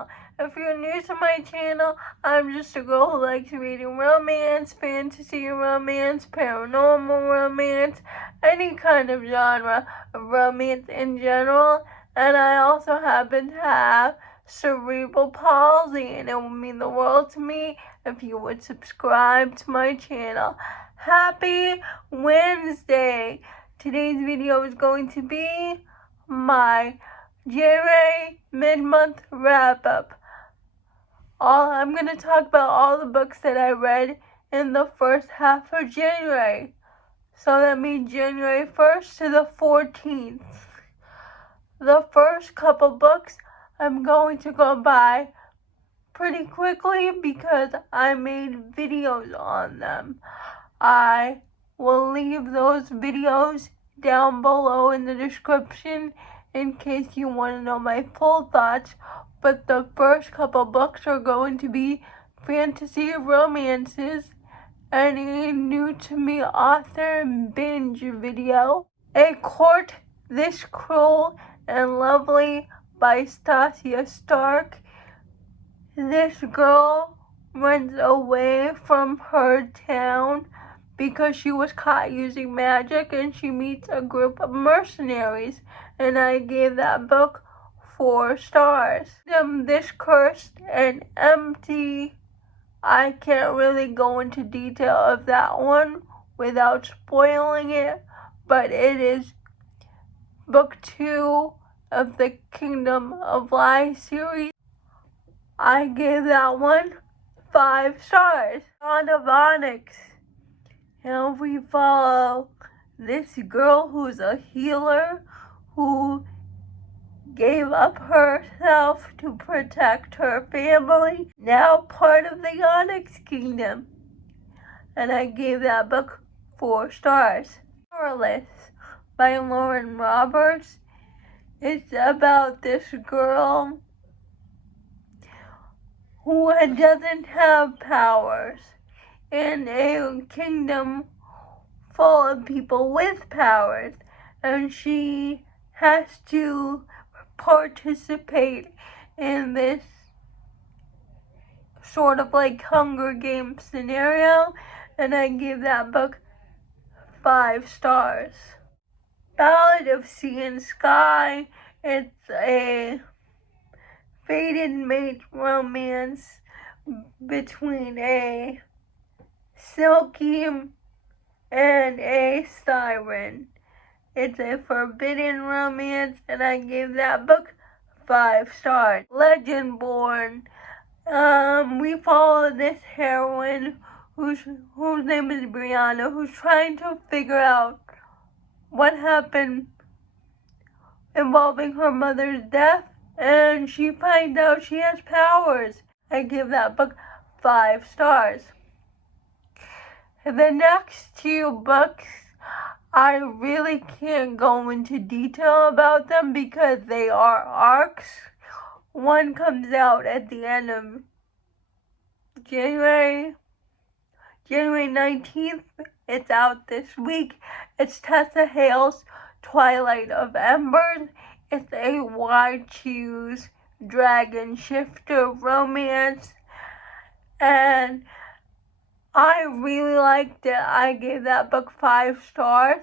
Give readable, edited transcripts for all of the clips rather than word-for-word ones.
channel. If you're new to my channel, I'm just a girl who likes reading romance, fantasy romance, paranormal romance, any kind of genre of romance in general. And I also happen to have cerebral palsy, and it would mean the world to me if you would subscribe to my channel. Happy Wednesday! Today's video is going to be my January mid-month wrap-up. I'm going to talk about all the books that I read in the first half of January. So that means January 1st to the 14th. The first couple books I'm going to go by pretty quickly because I made videos on them. I will leave those videos down below in the description in case you want to know my full thoughts. But the first couple books are going to be fantasy romances and a new to me author binge video. A Court This Cruel and Lovely by Stasia Stark. This girl runs away from her town because she was caught using magic, and she meets a group of mercenaries, and I gave that book 4 stars. This Cursed and Empty, I can't really go into detail of that one without spoiling it, but it is book 2 of the Kingdom of Lies series. I gave that one 5 stars. Dawn of Onyx. And we follow this girl who's a healer who gave up herself to protect her family, now part of the Onyx Kingdom. And I gave that book 4 stars. Powerless by Lauren Roberts. It's about this girl who doesn't have powers in a kingdom full of people with powers, and she has to participate in this sort of like Hunger Games scenario, and I give that book 5 stars. Ballad of Sea and Sky. It's a fated mate romance between a Silky and a Siren. It's a forbidden romance, and I gave that book 5 stars. LegendBorn. We follow this heroine whose name is Brianna, who's trying to figure out what happened involving her mother's death, and she finds out she has powers. I give that book 5 stars. The next 2 books, I really can't go into detail about them because they are arcs. One comes out at the end of January 19th. It's out this week. It's Tessa Hale's Twilight of Embers. It's a Y-Choose dragon shifter romance, and I really liked it. I gave that book 5 stars.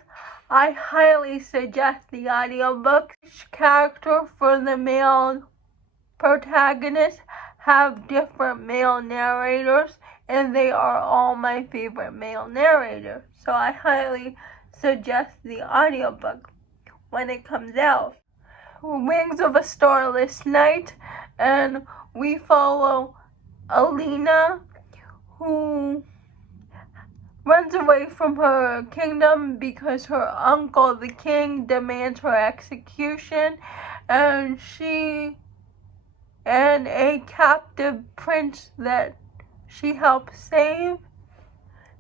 I highly suggest the audiobook. Each character for the male protagonists have different male narrators, and they are all my favorite male narrators. So I highly suggest the audiobook when it comes out. Wings of a Starless Night, and we follow Alina, who runs away from her kingdom because her uncle, the king, demands her execution, and she and a captive prince that she helps save.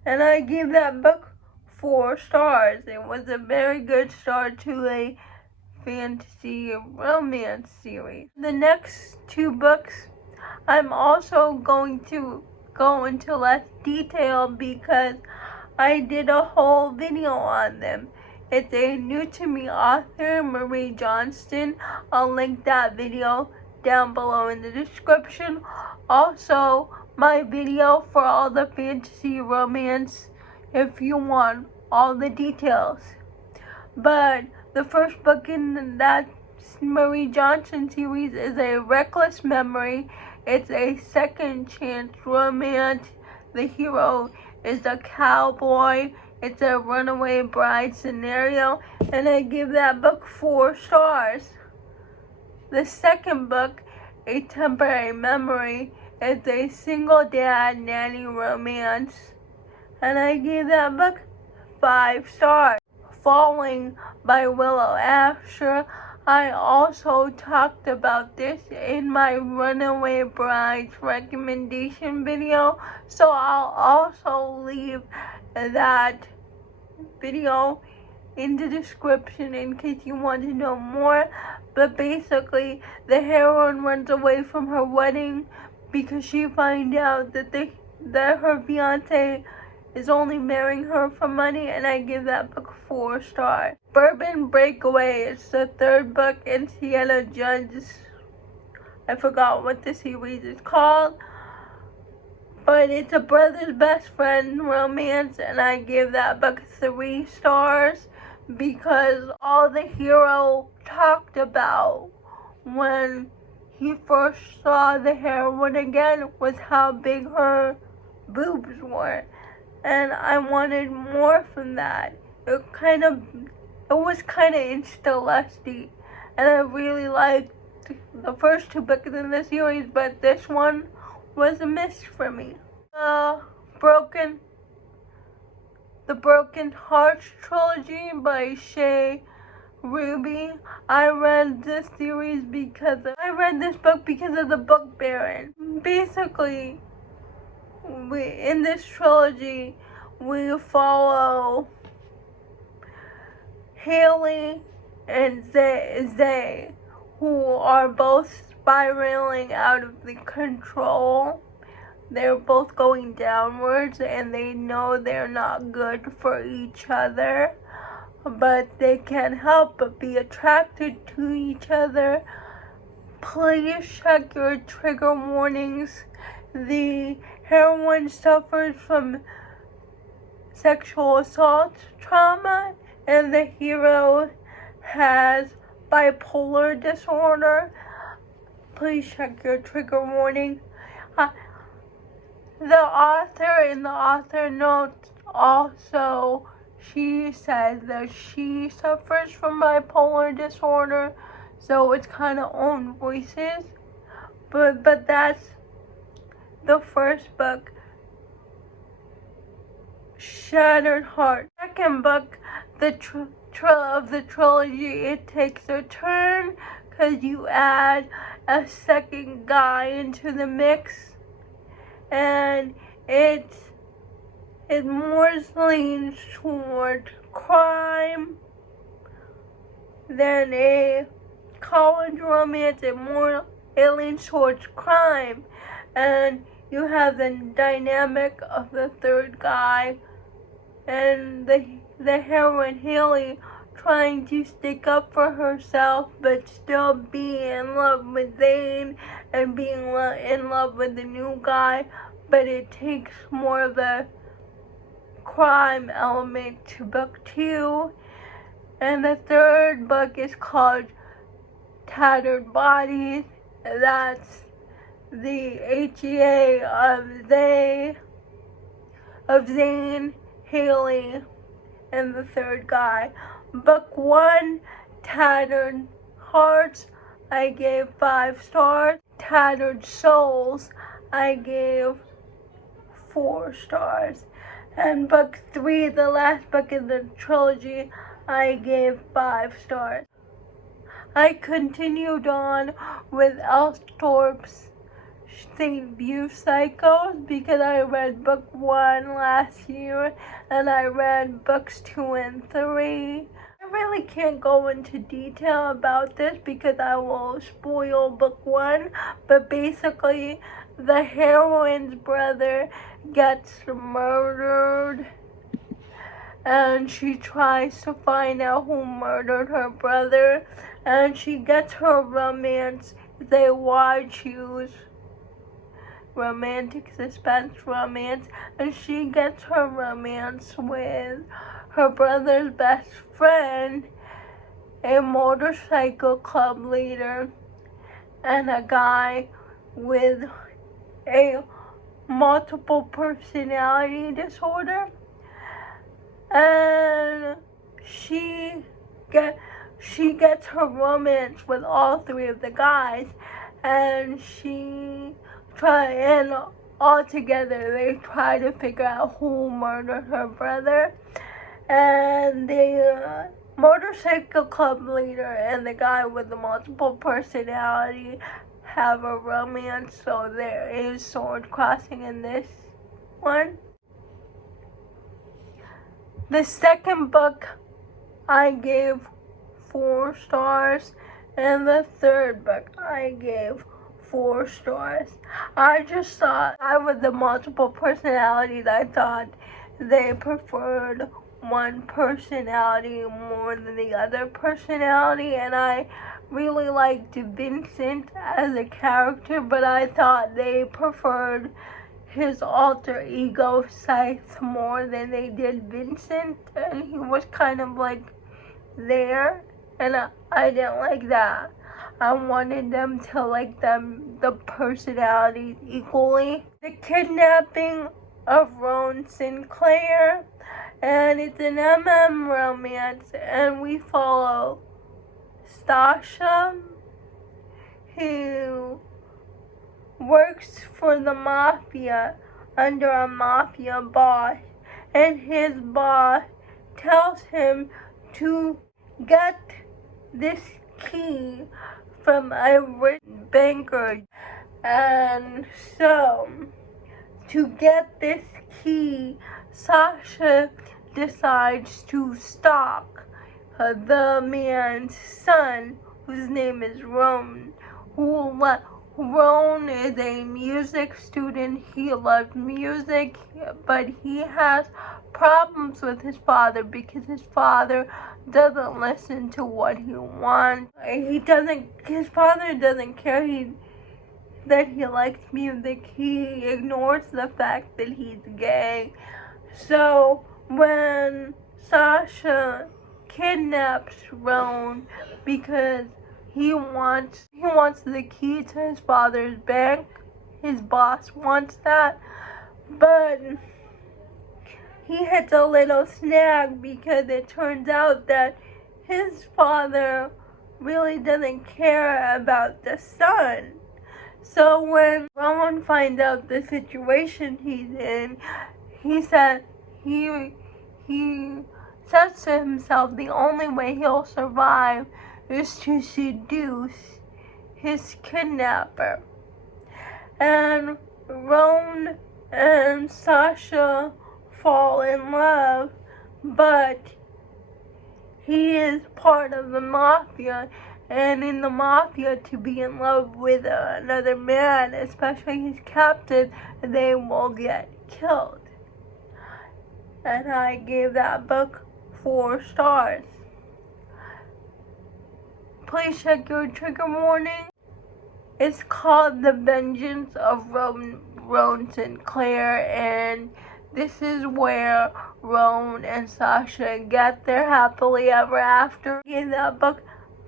And I give that book 4 stars. It was a very good start to a fantasy romance series. The next 2 books, I'm also going to go into less detail because I did a whole video on them. It's a new to me author, Marie Johnston. I'll link that video down below in the description. Also, my video for all the fantasy romance if you want all the details. But the first book in that Marie Johnson series is A Reckless Memory. It's a second chance romance. The hero is a cowboy. It's a runaway bride scenario, and I give that book 4 stars. The second book, A Temporary Memory, is a single dad nanny romance, and I gave that book 5 stars. Falling by Willow Asher. I also talked about this in my Runaway Brides recommendation video, so I'll also leave that video in the description in case you want to know more. But basically, the heroine runs away from her wedding because she finds out that her fiance is only marrying her for money, and I give that book 4 stars. Bourbon Breakaway is the third book in Sienna Judd's, I forgot what the series is called, but it's a brother's best friend romance, and I give that book 3 stars because all the hero talked about when he first saw the heroine again was how big her boobs were. And I wanted more from that. It was kind of insta-lusty, and I really liked the first 2 books in the series, but this one was a miss for me. The Broken Hearts trilogy by Shea Ruby. I read this book because of the Book Baron. Basically, in this trilogy, we follow Haley and Zay, who are both spiraling out of the control. They're both going downwards, and they know they're not good for each other, but they can't help but be attracted to each other. Please check your trigger warnings. The heroine suffers from sexual assault trauma, and the hero has bipolar disorder. Please check your trigger warning. The author in the author notes also, she says that she suffers from bipolar disorder, so it's kind of own voices. But that's the first book, Shattered Heart. Second book, of the trilogy, it takes a turn because you add a second guy into the mix, and it more leans toward crime than a college romance. It leans towards crime, and you have the dynamic of the third guy and the heroine Haley trying to stick up for herself but still be in love with Zane and being in love with the new guy, but it takes more of a crime element to book 2. And the third book is called Tattered Bodies. That's the HEA of Zane, Haley, and the third guy. Book 1, Tattered Hearts, I gave 5 stars. Tattered Souls, I gave 4 stars. And book 3, the last book in the trilogy, I gave 5 stars. I continued on with Elstorp's St. View Cycles because I read book 1 last year and I read books 2 and 3. I really can't go into detail about this because I will spoil book 1, but basically the heroine's brother gets murdered and she tries to find out who murdered her brother, and she gets her romance they why choose romantic suspense romance, and she gets her romance with her brother's best friend, a motorcycle club leader, and a guy with a multiple personality disorder. And she gets her romance with all three of the guys, and all together they try to figure out who murdered her brother. And the motorcycle club leader and the guy with the multiple personality have a romance, so there is sword crossing in this one. The second book I gave 4 stars, and the third book I gave 4 stars. I just thought, with the multiple personalities, I thought they preferred one personality more than the other personality, and I really liked Vincent as a character, but I thought they preferred his alter ego Scythe more than they did Vincent, and he was kind of like there, and I didn't like that. I wanted them to like the personalities equally. The Kidnapping of Roan Sinclair, and it's an romance, and we follow Stasha, who works for the mafia under a mafia boss, and his boss tells him to get this key from a rich banker. And so, to get this key, Sasha decides to stalk the man's son, whose name is Roan, Roan is a music student. He loves music, but he has problems with his father because his father doesn't listen to what he wants. His father doesn't care that he likes music. He ignores the fact that he's gay. So when Sasha kidnaps Roan because he wants the key to his father's bank. His boss wants that, but he hits a little snag because it turns out that his father really doesn't care about the son. So when Rowan finds out the situation he's in, he says to himself the only way he'll survive is to seduce his kidnapper. And Roan and Sasha fall in love, but he is part of the mafia, and in the mafia, to be in love with another man, especially his captain, they will get killed. And I gave that book 4 stars. Please check your trigger warning. It's called The Vengeance of Roan Sinclair, and this is where Roan and Sasha get their happily ever after. I gave that book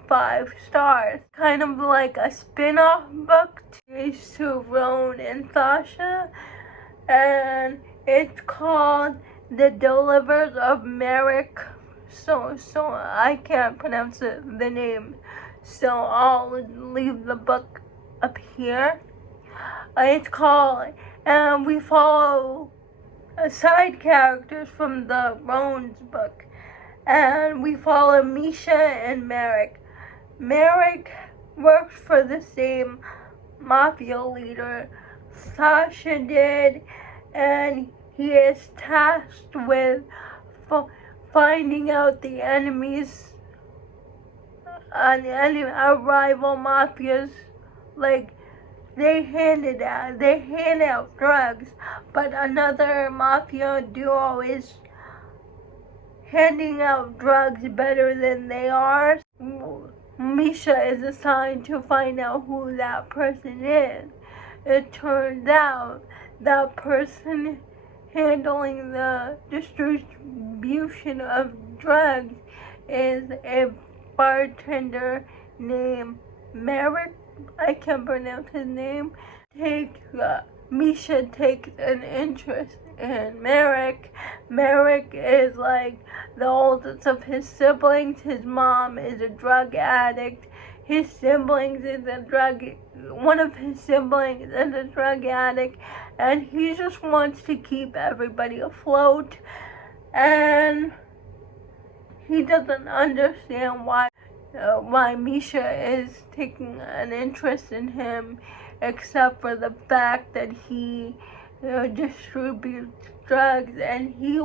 5 stars. Kind of like a spin-off book to Roan and Sasha, and it's called The Deliverance of Marek. So I can't pronounce the name, so I'll leave the book up here. It's called, and we follow side characters from the Roan's book, and we follow Misha and Marek. Marek works for the same mafia leader Sasha did, and he is tasked with finding out the enemies, our rival mafias. Like, they hand out drugs, but another mafia duo is handing out drugs better than they are. Misha is assigned to find out who that person is. It turns out that person handling the distribution of drugs is a bartender named Marek. I can't pronounce his name. Misha takes an interest in Marek. Marek is like the oldest of his siblings. His mom is a drug addict. One of his siblings is a drug addict, and he just wants to keep everybody afloat, and he doesn't understand why Misha is taking an interest in him, except for the fact that he distributes drugs, and he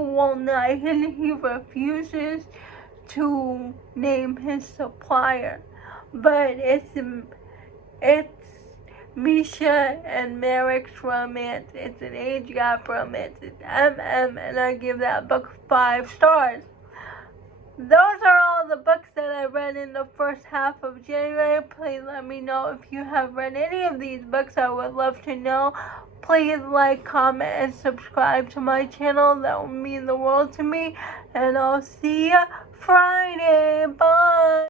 refuses to name his supplier. But it's Misha and Marek's romance. It's an age gap romance. It's MM, and I give that book 5 stars. Those are all the books that I read in the first half of January. Please let me know if you have read any of these books. I would love to know. Please like, comment, and subscribe to my channel. That would mean the world to me. And I'll see you Friday. Bye.